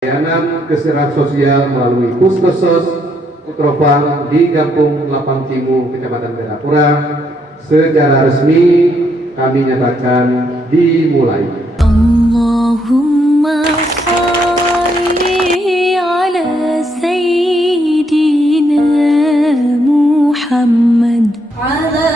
Layanan kesehatan sosial melalui Puskesmas Putrofang di Kampung Lapang Timu, Kecamatan Berapura secara resmi kami nyatakan dimulai. Allahumma salli ala Sayyidina Muhammad ala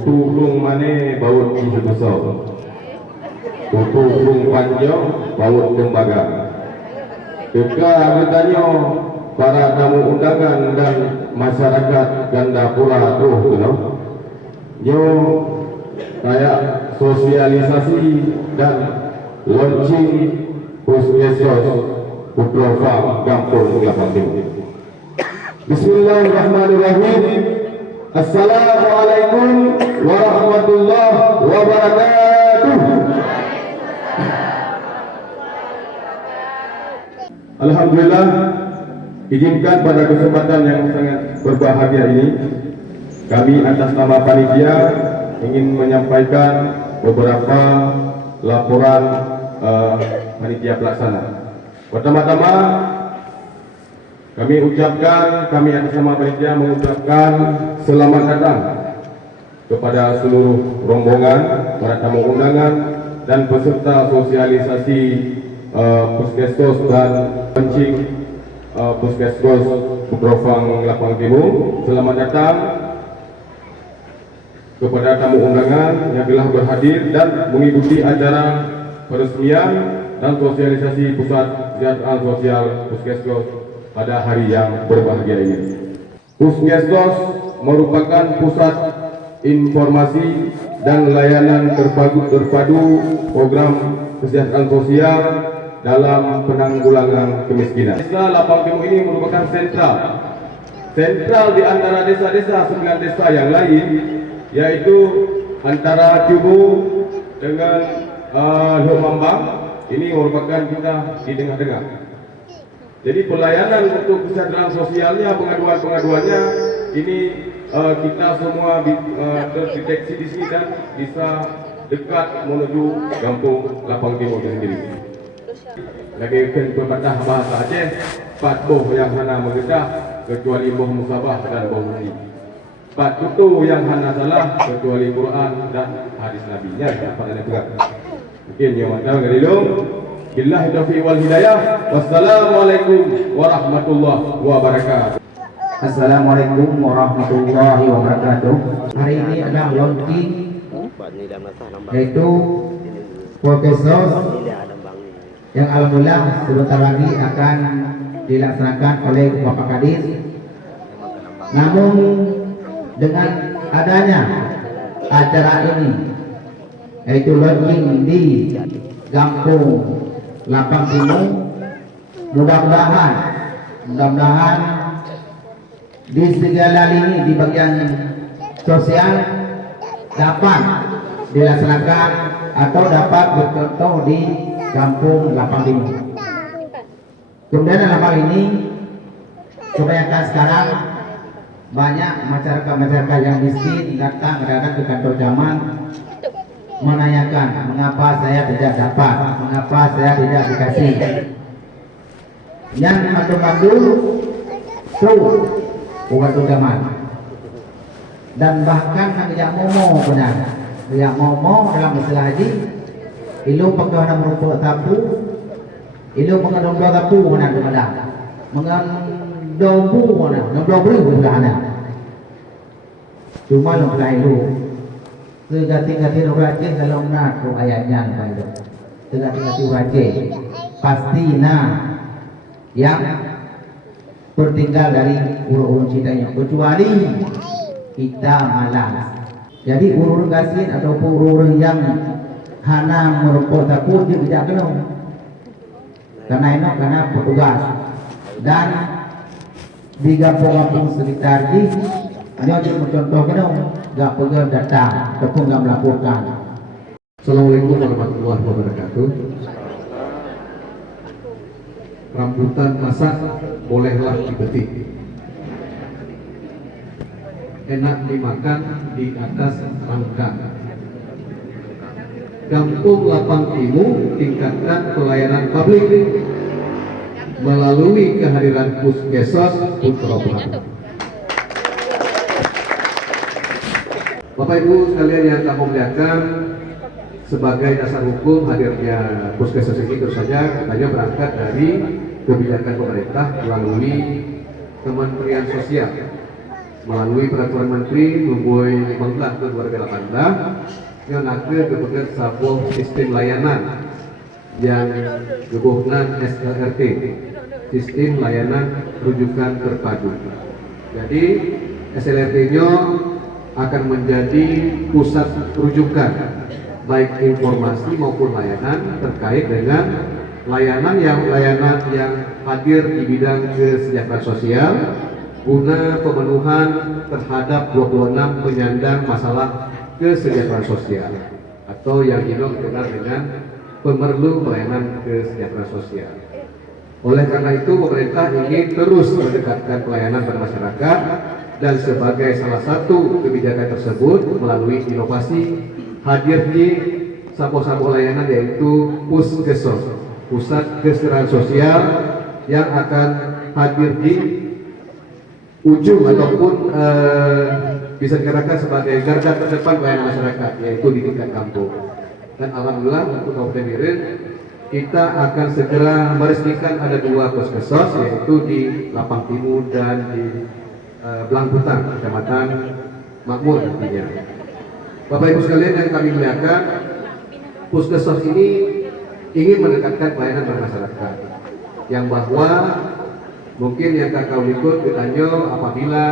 Tutung mane baut sebesar, tutung panjang baut tembaga. Teka bertanya para tamu undangan dan masyarakat Ganda Pura tuh, yo kayak sosialisasi dan launching Puskesmas Putrofang Kampung Lapang Timu. Bismillahirrahmanirrahim. Assalamualaikum warahmatullahi wabarakatuh. Alhamdulillah, izinkan pada kesempatan yang sangat berbahagia ini, kami atas nama panitia ingin menyampaikan beberapa laporan panitia pelaksana. Pertama-tama, kami atas nama panitia mengucapkan selamat datang kepada seluruh rombongan, para tamu undangan dan peserta sosialisasi Puskesmas dan launching Puskesmas Putrofang Lapang Timu. Selamat datang kepada tamu undangan yang telah berhadir dan mengikuti acara peresmian dan sosialisasi Pusat Kesejahteraan Sosial Puskesmas pada hari yang berbahagia ini. Puskesmas merupakan pusat informasi dan layanan terpadu program kesejahteraan sosial dalam penanggulangan kemiskinan. Desa Lapang Timu ini merupakan sentral di antara desa-desa 9 desa yang lain, yaitu antara Cubu dengan Lumambang. Ini merupakan kita di tengah-tengah. Jadi pelayanan untuk kesejahteraan sosialnya, pengaduan-pengaduannya ini kita semua terdeteksi di sini dan bisa dekat menuju Kampung Lapang Timu itu sendiri. Lagi pepatah bahasa Aceh, patuh yang hana mengedah kecuali boh musabah dan boh muni. Patuh yang hana salah kecuali Quran dan hadis Nabi-Nya. Apa yang pegang? Mungkin yang ada ngalilung. Billahi taufiq wal hidayah. Wassalamualaikum warahmatullahi wabarakatuh. Assalamualaikum warahmatullahi wabarakatuh. Hari ini ada launching, yaitu Puskesmas yang alhamdulillah sebentar lagi akan dilaksanakan oleh Bapak Kadis. Namun dengan adanya acara ini, yaitu launching di Kampung Lapang Timu, mudah-mudahan di segala lini di bagian sosial dapat dilaksanakan atau dapat bercontoh di Kampung Lapang Timu. Kemudian dalam hal ini kebanyakan sekarang banyak masyarakat yang miskin datang ke kantor camat menanyakan mengapa saya tidak dapat, mengapa saya tidak dikasih. Yang mandu-mandu bukan camat, dan bahkan tidak momo benar, tidak momo dalam istilah haji. Ilu pegawai merupakan tapu, ilu mengandung dua tapu benar benar, mengandung benar, mengandung benar. Cuma lupa ilu. Tegati-gati rajin kalau nak ayatnya itu. Tegati-gati rajin pastinya yang tertinggal dari urun-urun citanya, kecuali kita malas. Jadi urun gasin ataupun urun yang hana merupakan takut dia tidak kena. Karena petugas dan di kampung-kampung sekitar ini hanya contoh kena. Gak pegang datang, ataupun gak melaporkan. Assalamualaikum warahmatullahi wabarakatuh. Rambutan masak bolehlah dipetik, enak dimakan di atas rangka. Kampung Lapang Timu tingkatkan pelayanan publik melalui kehadiran Puskesos Putrobang. Bapak Ibu sekalian yang kami muliakan, sebagai dasar hukum hadirnya Puskesos ini tentu saja hanya berangkat dari kebijakan pemerintah melalui Kementerian Sosial, melalui Peraturan Menteri Nomor 15 Tahun 2018 yang akhir kemudian sebuah sistem layanan yang dibutuhkan SLRT, sistem layanan rujukan terpadu. Jadi SLRT-nya akan menjadi pusat rujukan baik informasi maupun layanan terkait dengan layanan yang hadir di bidang kesejahteraan sosial guna pemenuhan terhadap 26 penyandang masalah kesejahteraan sosial atau yang dikenal dengan pemerlu pelayanan kesejahteraan sosial. Oleh karena itu pemerintah ingin terus mendekatkan pelayanan pada masyarakat dan sebagai salah satu kebijakan tersebut melalui inovasi hadir di sabo-sabo layanan yaitu Puskesos, pusat kesejahteraan sosial yang akan hadir di ujung ataupun bisa dikatakan sebagai garda terdepan pelayanan masyarakat yaitu di tingkat kampung. Dan alhamdulillah untuk Kabupaten Biren kita akan segera meresmikan ada 2 Puskesos yaitu di Lapang Timur dan di Blangputan, Kecamatan Makmur nantinya. Bapak Ibu sekalian yang kami muliakan, Puskesos ini ingin mendekatkan pelayanan pada masyarakat yang bahwa mungkin yang kakak ikut ditanya apabila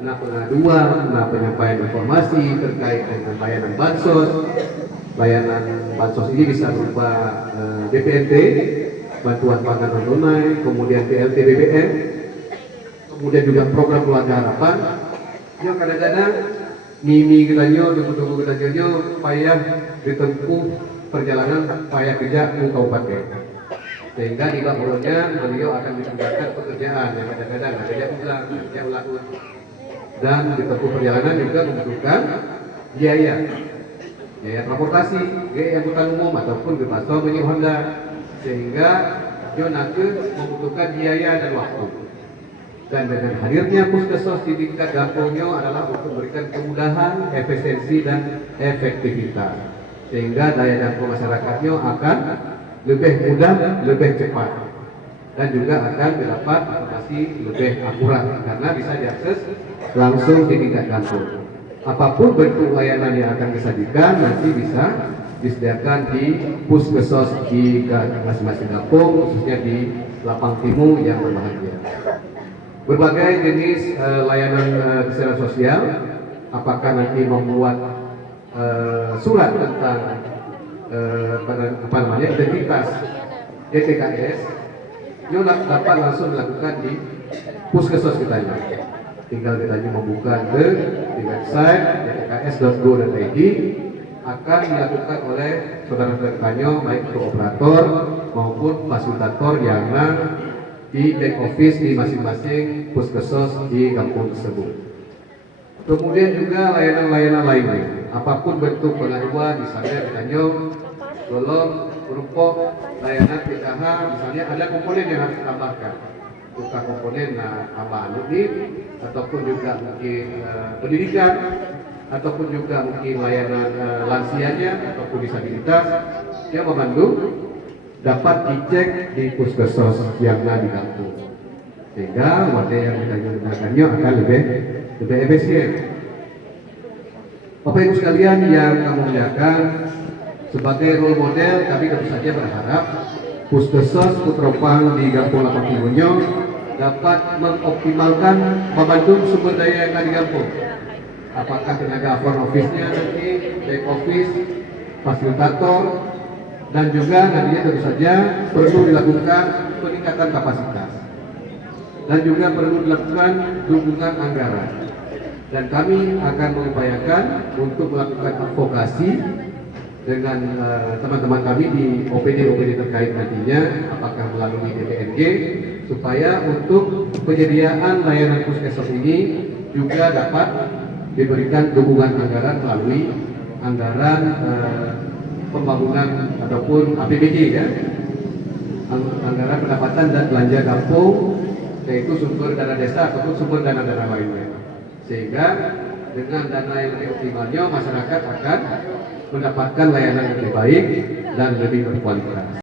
pengaduan, penyampaian informasi terkait dengan layanan bansos. Layanan bansos ini bisa berupa BPNT, bantuan pangan non tunai, kemudian BLT BBM, kemudian juga program keluarga harapan. Yang kadang-kadang mimi kitanya, tunggu-tunggu kitanya payah ditempuh perjalanan payah kerja ke kabupaten. Sehingga di bawahnya beliau akan dipindahkan pekerjaan yang kadang-kadang ada yang ulang, dan ditempuh perjalanan juga membutuhkan biaya transportasi, biaya angkutan umum ataupun berpaso menyewa Honda, sehingga Jonake membutuhkan biaya dan waktu. Dan dengan hadirnya Puskesos di tingkat kampungnya adalah untuk memberikan kemudahan, efisiensi dan efektivitas, sehingga daya jangkau masyarakatnya akan lebih mudah, lebih cepat, dan juga akan mendapat informasi lebih akurat karena bisa diakses langsung di tingkat kampung. Apapun bentuk layanan yang akan disajikan nanti bisa disediakan di Puskesos di masing-masing kampung, khususnya di Lapang Timur yang berbahagia. Berbagai jenis layanan kesehatan sosial, apakah nanti membuat surat tentang identitas DTKS, itu dapat langsung dilakukan di Puskesos kita. Tinggal kita membuka di website dtks.go.id, akan dilakukan oleh saudara-saudaranya baik itu operator maupun fasilitator yang di back office di masing-masing Puskesos di kampung tersebut. Kemudian juga layanan-layanan lainnya, apapun bentuk pengaduan, misalnya ditanya belum berupa layanan PKH, misalnya ada komponen yang harus ditambahkan, bukan komponen tambahan unit, ataupun juga mungkin pendidikan, ataupun juga mungkin layanan lansianya ataupun disabilitas yang membantu dapat dicek di Puskesos yang ada di kampung, sehingga warga yang digunakannya akan lebih efisien. Bapak Ibu sekalian yang kami muliakan, sebagai role model kami tentu saja berharap Puskesos Putrobang di Kampung Lapang Timurnya dapat mengoptimalkan membantu sumber daya yang ada di kampung. Apakah tenaga front office-nya nanti, back office, fasilitator, dan juga nantinya tentu saja perlu dilakukan peningkatan kapasitas dan juga perlu dilakukan dukungan anggaran. Dan kami akan mengupayakan untuk melakukan advokasi dengan teman-teman kami di OPD terkait nantinya, apakah melalui DPNG, supaya untuk penyediaan layanan puskesmas ini juga dapat diberikan dukungan anggaran melalui anggaran pembangunan ataupun APBD ya, anggaran pendapatan dan belanja kampung, yaitu sumber dana desa ataupun sumber dana-dana lainnya, sehingga dengan dana yang lebih optimalnya masyarakat akan mendapatkan layanan yang lebih baik dan lebih berkualitas.